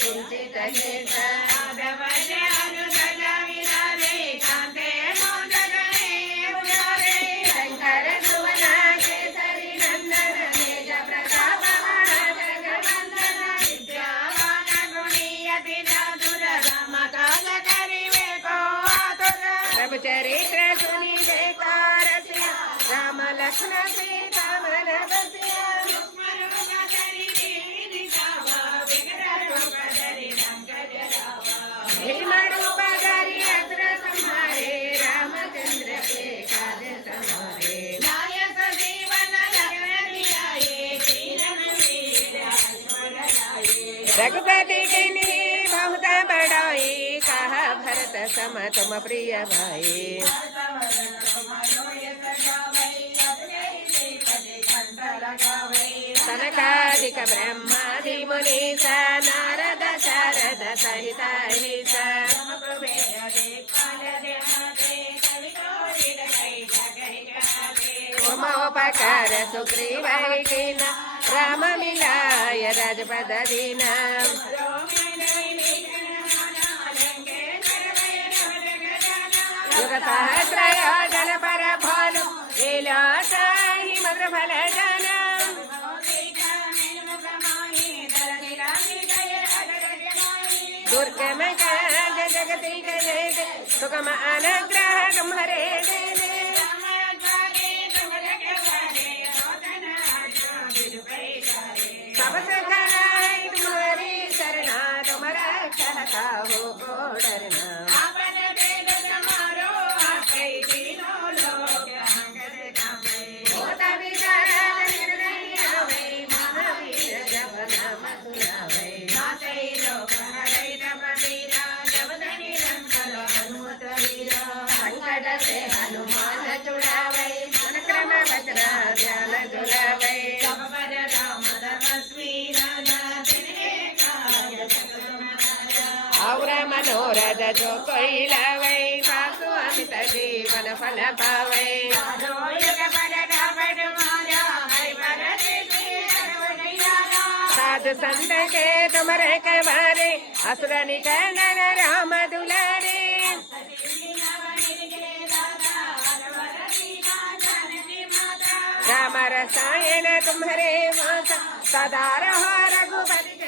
कुंचित शेष शंकर सुवन केसरी नंदन तेज प्रताप महाजगवंदन विद्यावान गुणीयति चातुर राम काज करिवे को आतुर प्रभु चरित्र सुनिवे को रसिया राम लक्ष्मण सीता मन बसिया भीम रूप धरि अस्त्र संहारे रामचंद्र के काज संहारे नायक जीवन लखन जियाए तीरथ वीर अश्वर लाए रघुपति किन्हीं बहुत बड़ाई कहा भरत सम तुम प्रिय भाई सनकादिक ब्रह्मादि मुनीसा नारद शारद सहित अहिसा उमोपकार सुग्रीव कीना राम मिलाय राजपद दीना युग सहस्र योजन पर भानु लीलासाहि मधुर फल जन दुर्गम काज जगति गए सुगम अनुग्रह तुम्हारे सब सखाई तुम्हारी शरणा तुम रक्षा हो को डरना हनुमान चुड़ावै मन क्रम भद्रा ध्यान दुलावै और मनोरथ जो कोई लावै सासु अमित जीवन फल पावै साधु संत के तुमरे के बारे असुर निकंदन राम दुलारे राम रसायन तुम्हारे वासा सदा रहो रघुपति।